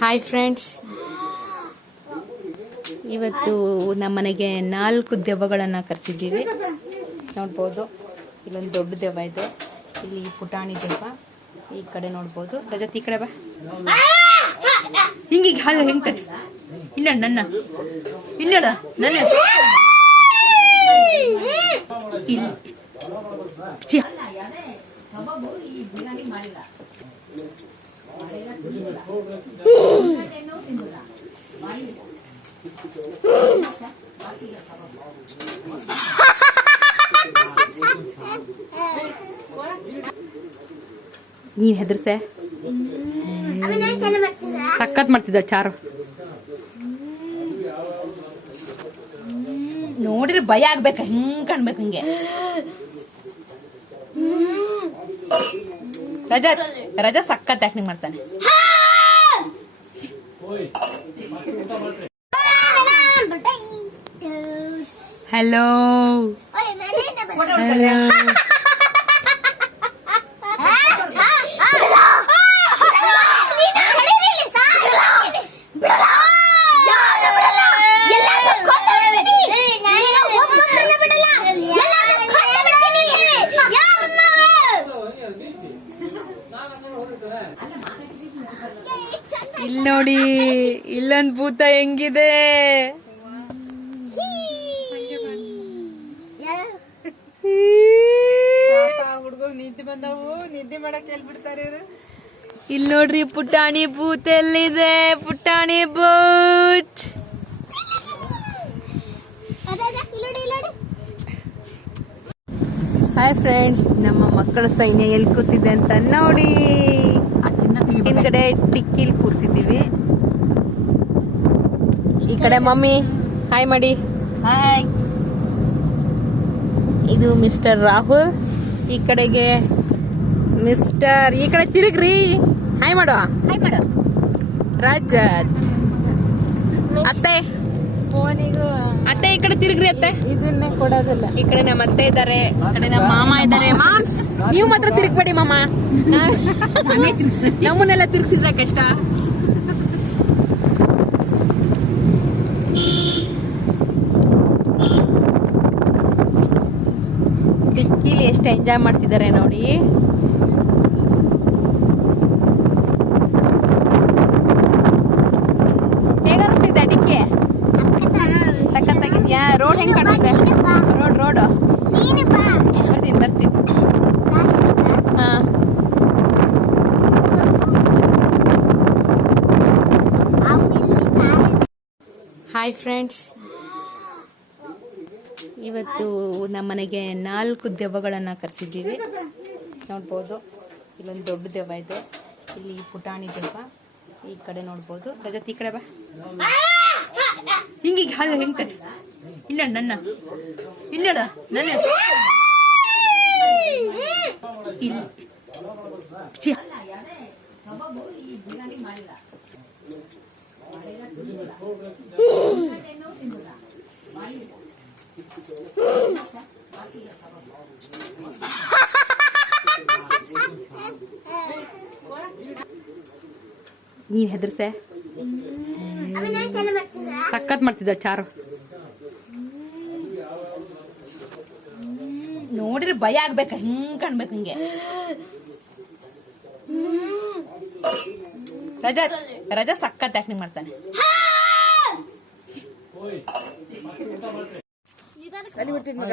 Hi friends, ಇವತ್ತು ನಮ್ಮನೆಗೆ 4 ದೆವ್ವಗಳನ್ನು ಕರೆಸಿದ್ದೀವಿ. ನೋಡ್ಬೋದು, ಇಲ್ಲೊಂದು ದೊಡ್ಡ ದೆವ್ವ ಇದೆ, ಇಲ್ಲಿ ಪುಟಾಣಿ ದೆವ್ವ, ಈ ಕಡೆ ನೋಡ್ಬೋದು. ರಜತ್, ಈ ಕಡೆ ಬಾ. ಹಿಂಗೆ ಹಾಲು ಹೆಂಗೆ ತಚ್ಚ ಇಲ್ಲ ನನ್ನ ಇಲ್ಲಡ ನನ್ನ ಇಲ್ಲಿ ನೀನ್ ಹೆದರ್ಸೆ ಸಕ್ಕತ್ ಮಾಡ್ತಿದ್ದ ಚಾರು. ನೋಡಿದ್ರೆ ಭಯ ಆಗ್ಬೇಕ, ಹಿಂಗ್ ಕಾಣ್ಬೇಕು ಹಿಂಗೆ. ರಜಾ ಸಕ್ಕತ್ ಆಕ್ಟಿಂಗ್ ಮಾಡ್ತಾನೆ. ಹಲೋ ಹಲೋ, ಇಲ್ಲಿ ನೋಡಿ, ಇಲ್ಲೊಂದು ಭೂತ ಹೆಂಗಿದೆ. ಇಲ್ಲಿ ನೋಡ್ರಿ, ಪುಟಾಣಿ ಭೂತ ಎಲ್ಲಿದೆ? ಪುಟಾಣಿ ಭೂತ್. ಹಾಯ್ ಫ್ರೆಂಡ್ಸ್, ನಮ್ಮ ಮಕ್ಕಳ ಸೈನ್ಯ ಎಲ್ಲಿ ಕೂತಿದೆ ಅಂತ ನೋಡಿ. ಹಿಂದ್ಗಡೆ ಟಿಕ್ಕಿಲ್ ಕೂರ್ಸಿದ್ದೀವಿ. ಈ ಕಡೆ ಮಮ್ಮಿ ಹಾಯ್ ಮಾಡಿ. ಹಾಯ್. ಇದು ಮಿಸ್ಟರ್ ರಾಹುಲ್, ಈ ಕಡೆಗೆ ಮಿಸ್ಟರ್, ಈ ಕಡೆ ತಿರುಗ್ರಿ, ಹಾಯ್ ಮಾಡು. ಹಾಯ್ ಮಾಡು. ರಜತ್, ಅತ್ತೆ ಅತ್ತೆ ಈ ಕಡೆ ತಿರುಗ್ರಿ. ಅತ್ತೆ ಇದನ್ನೇ ಕೊಡೋದಿಲ್ಲ. ಈ ಕಡೆ ನಮ್ಮ ಅತ್ತೆ ಇದ್ದಾರೆ, ಈ ಕಡೆ ನಮ್ಮ ಮಾಮ ಇದ್ದಾರೆ. ಮಾಮ್ಸ್, ನೀವು ಮಾತ್ರ ತಿರುಗ್ಬೇಡಿ ಮಾಮ, ನಮ್ಮನ್ನೆಲ್ಲ ತಿರುಗಿಸಿದ್ರೆ ಕಷ್ಟ. ಡಿಕ್ಕಿಲಿ ಎಷ್ಟು ಎಂಜಾಯ್ ಮಾಡ್ತಿದ್ದಾರೆ ನೋಡಿ. ಹೇಗನ್ನಿಸ್ತಿದ್ದೆ ಡಿಕ್ಕಿ? ಸಖತ್ತಾಗಿದ್ಯಾ? ರೋಡ್ ಹೆಂಗ್ ಕಾಣ್ತಿದೆ? ರೋಡ್ ಬರ್ತೀನಿ. ಹಾ, ಹಾಯ್ ಫ್ರೆಂಡ್ಸ್, ಇವತ್ತು ನಮ್ಮನೆಗೆ 4 ದೆವ್ವಗಳನ್ನು ಕರೆಸಿದ್ದೀವಿ. ನೋಡ್ಬೋದು, ಇಲ್ಲೊಂದು ದೊಡ್ಡ ದೆವ್ವ ಇದೆ, ಇಲ್ಲಿ ಪುಟಾಣಿ ದೆವ್ವ, ಈ ಕಡೆ ನೋಡ್ಬೋದು. ರಜತ್, ಈ ಕಡೆ ಬಾ. ಹಿಂಗೆ ಹಾಲು ಹೆಂಗೆ ತಚ್ಚ ಇಲ್ಲ ನನ್ನ ಇಲ್ಲಡ ನನ್ನ ಇಲ್ಲಿ ನೀನ್ ಹೆದರ್ಸೆ ಸಕ್ಕತ್ ಮಾಡ್ತಿದ್ದ ಚಾರು. ನೋಡಿದ್ರೆ ಭಯ ಆಗ್ಬೇಕ, ಹಿಂಗ್ ಕಾಣ್ಬೇಕು ಹಿಂಗೆ. ರಜಾ ಸಕ್ಕತ್ ಆಕ್ಟಿಂಗ್ ಮಾಡ್ತಾನೆ. ಅಲ್ಲಿ ಬಿಡ್ತಿದ್ ಮಗ.